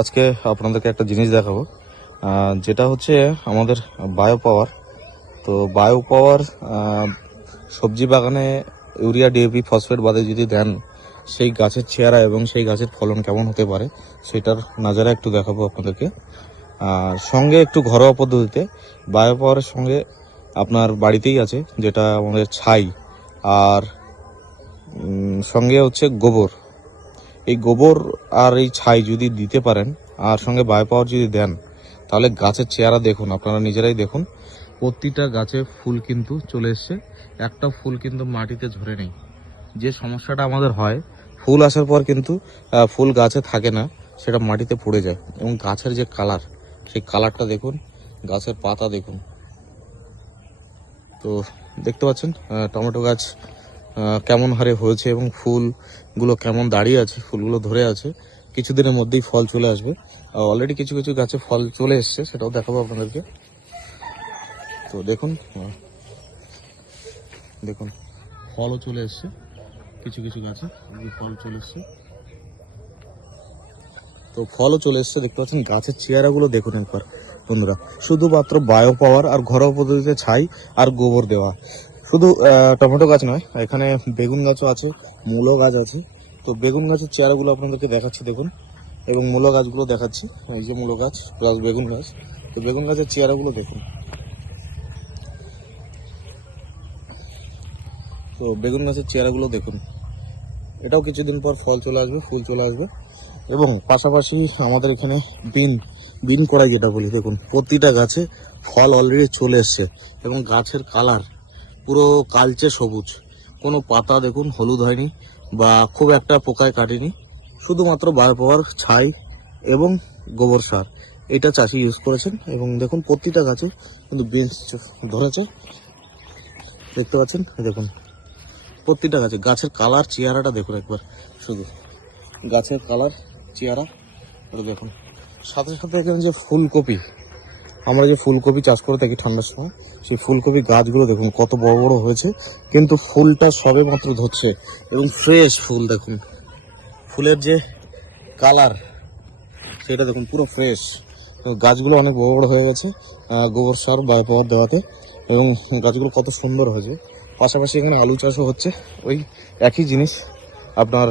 আজকে আপনাদেরকে একটা জিনিস দেখাবো। যেটা হচ্ছে আমাদের বায়ো পাওয়ার। তো বায়ো পাওয়ার সবজি বাগানে ইউরিয়া ডিএপি ফসফেট বাদে যদি দেন, সেই গাছের চেহারা এবং সেই গাছের ফলন কেমন হতে পারে, সেটার নাজারা একটু দেখাবো আপনাদেরকে। সঙ্গে একটু ঘরোয়া পদ্ধতিতে, বায়ো পাওয়ারের সঙ্গে আপনার বাড়িতেই আছে, যেটা আমাদের ছাই। আর সঙ্গে হচ্ছে গোবর। এই গোবর আর এই ছাই যদি দিতে পারেন, আর সঙ্গে বায়ো পাওয়ার যদি দেন, তাহলে গাছের চেহারা দেখুন, আপনারা নিজেরাই দেখুন। প্রতিটা গাছে ফুল কিন্তু চলে এসছে, একটা ফুল কিন্তু মাটিতে ঝরে নেই। যে সমস্যাটা আমাদের হয়, ফুল আসার পর কিন্তু ফুল গাছে থাকে না, সেটা মাটিতে পড়ে যায়। এবং গাছের যে কালার, সেই কালারটা দেখুন, গাছের পাতা দেখুন। তো দেখতে পাচ্ছেন টমেটো গাছ কেমন হারে হয়েছে এবং ফুলগুলো কেমন দাঁড়িয়ে আছে, ফুলগুলো ধরে আছে, কিছুদিনের মধ্যেই ফল চলে আসবে। অলরেডি কিছু কিছু গাছে ফল চলে এসছে, সেটাও দেখাবো আপনাদেরকে। তো দেখুন দেখুন, ফলও চলে এসছে, কিছু কিছু গাছে ফল চলে এসছে। তো ফলও চলে এসছে, দেখতে পাচ্ছেন গাছের চেহারাগুলো দেখুন একবার বন্ধুরা। শুধুমাত্র বায়ো পাওয়ার আর ঘরোয়া পদ্ধতিতে ছাই আর গোবর দেওয়া। শুধু টমেটো গাছ নয়, এখানে বেগুন গাছও আছে, মূলো গাছ আছে। তো বেগুন গাছের চেহারাগুলো আপনাদেরকে দেখাচ্ছি, দেখুন। এবং মূলো গাছগুলো দেখাচ্ছি, এই যে মূলো গাছ প্লাস বেগুন গাছ। তো বেগুন গাছের চেহারাগুলো দেখুন। তো বেগুন গাছের চেয়ারগুলো দেখুন। এটাও কিছুদিন পর ফল চলে আসবে, ফুল চলে আসবে। এবং পাশাপাশি আমাদের এখানে বিন বিন করাই যেটা বলি, দেখুন, প্রতিটা গাছে ফল অলরেডি চলে এসছে। এবং গাছের কালার পুরো কালচে সবুজ। কোনো পাতা দেখুন, হলুদ হয়নি বা খুব একটা পোকায় কাটেনি। শুধুমাত্র বায়ো পাওয়ার ছাই এবং গোবর সার। এটা চাষি ইউজ করেছেন এবং দেখুন প্রতিটা গাছে কিন্তু বেঞ্চ ধরেছে। দেখতে পাচ্ছেন? দেখুন। প্রতিটা গাছে, গাছের কালার চেহারাটা দেখুন একবার শুধু। গাছের কালার চেহারা দেখুন। সাথে সাথে এখানে যে ফুলকপি আমরা যে ফুলকপি চাষ করে থাকি ঠান্ডার সময়, সেই ফুলকপি গাছগুলো দেখুন কত বড় বড় হয়েছে, কিন্তু ফুলটা সবে মাত্র ধরছে। এবং ফ্রেশ ফুল দেখুন, ফুলের যে কালার সেটা দেখুন পুরো ফ্রেশ গাছগুলো অনেক বড় বড় হয়ে গেছে গোবর সার বায়ো পাওয়ার দেওয়াতে, এবং গাছগুলো কত সুন্দর হয়েছে। পাশাপাশি এখানে আলু চাষও হচ্ছে। ওই একই জিনিস, আপনার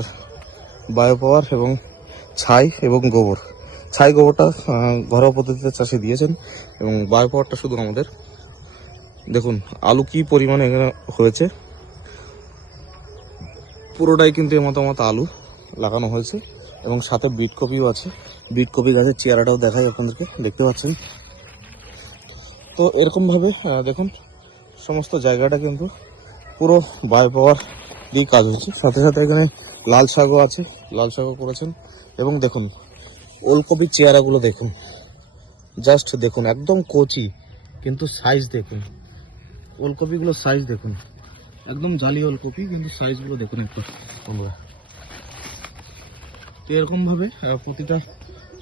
বায়ো পাওয়ার এবং ছাই এবং গোবর। ছাই গোবরটা ঘরোয়া পদ্ধতিতে চাষে দিয়েছেন এবং বায়ো পাওয়ারটা শুধু আমাদের। দেখুন, আলু কি পরিমাণে এখানে হয়েছে। পুরোটাই কিন্তু এ মতামত আলু লাগানো হয়েছে এবং সাথে বিট কপিও আছে। বিট কপি গাছের চেহারাটাও দেখাই আপনাদেরকে, দেখতে পাচ্ছেন। তো এরকমভাবে দেখুন, সমস্ত জায়গাটা কিন্তু পুরো বায়ো পাওয়ার দিয়ে কাজ হয়েছে। সাথে সাথে এখানে লাল শাকও আছে, লাল শাকও করেছেন। এবং দেখুন ওলকপির চেহারাগুলো দেখুন। জাস্ট দেখুন, একদম কচি, কিন্তু সাইজ দেখুন। ওলকপিগুলো সাইজ দেখুন। একদম জালি ওলকপি, কিন্তু সাইজগুলো দেখুন একটু। বন্ধুরা। তো এরকমভাবে প্রতিটা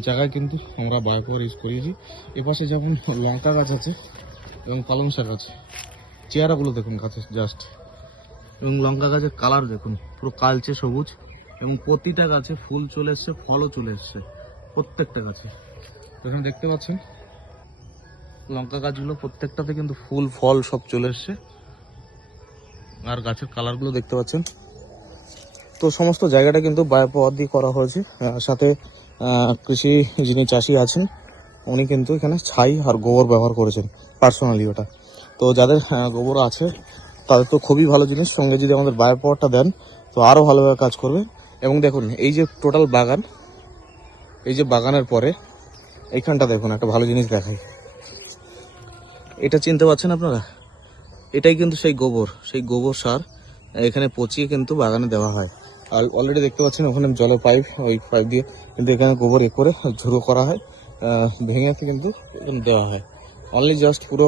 জায়গায় কিন্তু আমরা বায়ো পাওয়ার ইউজ করিয়েছি। এপাশে যেমন লঙ্কা গাছ আছে এবং পালং শাক আছে। চেহারাগুলো দেখুন গাছে জাস্ট এবং লঙ্কা গাছের কালার দেখুন, পুরো কালচে সবুজ এবং প্রতিটা গাছে ফুল চলে এসছে, ফলও চলে এসছে। প্রত্যেকটা গাছে। এখানে দেখতে পাচ্ছেন? লঙ্কা গাছগুলো প্রত্যেকটাতে কিন্তু ফুল ফল সব চলে এসছে। আর গাছের কালারগুলো দেখতে পাচ্ছেন। তো সমস্ত জায়গাটা কিন্তু বায়ো পাওয়ার দিয়ে করা হয়েছে। সাথে কৃষি যিনি চাষি আছেন উনি কিন্তু এখানে ছাই আর গোবর ব্যবহার করেছেন পার্সোনালি ওটা। তো যাদের গোবর আছে তাদের তো খুবই ভালো জিনিস। সঙ্গে যদি আমাদের বায়ো পাওয়ারটা দেন তো আরও ভালোভাবে কাজ করবে। এবং দেখুন এই যে টোটাল বাগান এই যে বাগানের পরে, এইখানটা দেখুন, একটা ভালো জিনিস দেখাই। এটা চিনতে পারছেন আপনারা? এটাই কিন্তু সেই গোবর সেই গোবর সার, এখানে পচিয়ে কিন্তু বাগানে দেওয়া হয়। আর অলরেডি দেখতে পাচ্ছেন, ওখানে জলের পাইপ ওই পাইপ দিয়ে কিন্তু এখানে গোবর এ করে ঝুড়ো করা হয় ভেঙে কিন্তু এখানে দেওয়া হয়। অনলি জাস্ট পুরো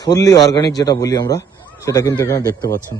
ফুললি অর্গানিক যেটা বলি আমরা, সেটা কিন্তু এখানে দেখতে পাচ্ছেন।